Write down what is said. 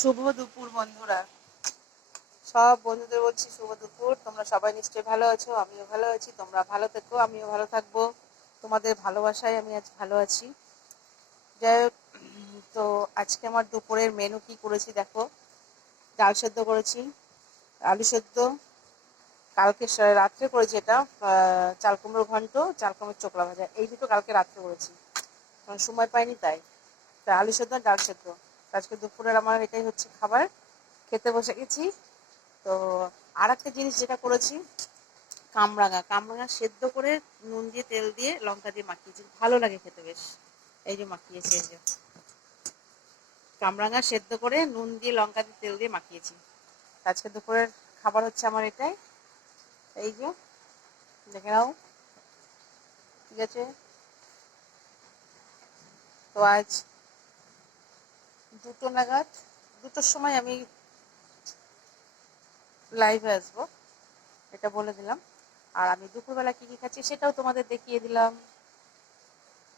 শুভ দুপুর, বন্ধুরা। সব বন্ধুদের বলছি শুভ দুপুর। তোমরা সবাই নিশ্চয়ই ভালো আছো, আমিও ভালো আছি। তোমরা ভালো থেকো, আমিও ভালো থাকব। তোমাদের ভালোবাসায় আমি আজ ভালো আছি। যাই হোক তো আজকে আমার দুপুরের মেনু কি করেছি দেখো। ডাল সেদ্ধ করেছি, আলু সেদ্ধ। কালকে রাত্রে করেছি এটা চাল কুমড়ো ঘন্ট, চাল কুমড়োর চোকলা ভাজা। এই দুটো কালকে রাত্রে করেছি। সময় পাইনি তাই। তা আলু সেদ্ধ ডাল সেদ্ধ। আজকে দুপুরের আমার এটাই হচ্ছে খাবার। খেতে বসে গেছি। তো আর একটা জিনিস যেটা করেছি, কামরাঙা। কামরাঙা সেদ্ধ করে নুন দিয়ে, তেল দিয়ে, লঙ্কা দিয়ে মাখিয়েছি। ভালো লাগে খেতে বেশ। এই যে মাখিয়েছি, এই যে। কামরাঙা সেদ্ধ করে নুন দিয়ে, লঙ্কা দিয়ে, তেল দিয়ে মাখিয়েছি। আজকে দুপুরের খাবার হচ্ছে আমার এটাই। এই যে, দেখে নাও। ঠিক আছে? তো আজ দুটো নাগাদ, দুটোর সময় আমি লাইভে আসব, এটা বলে দিলাম। আর আমি দুপুরবেলা কি কি খাচ্ছি সেটাও তোমাদের দেখিয়ে দিলাম।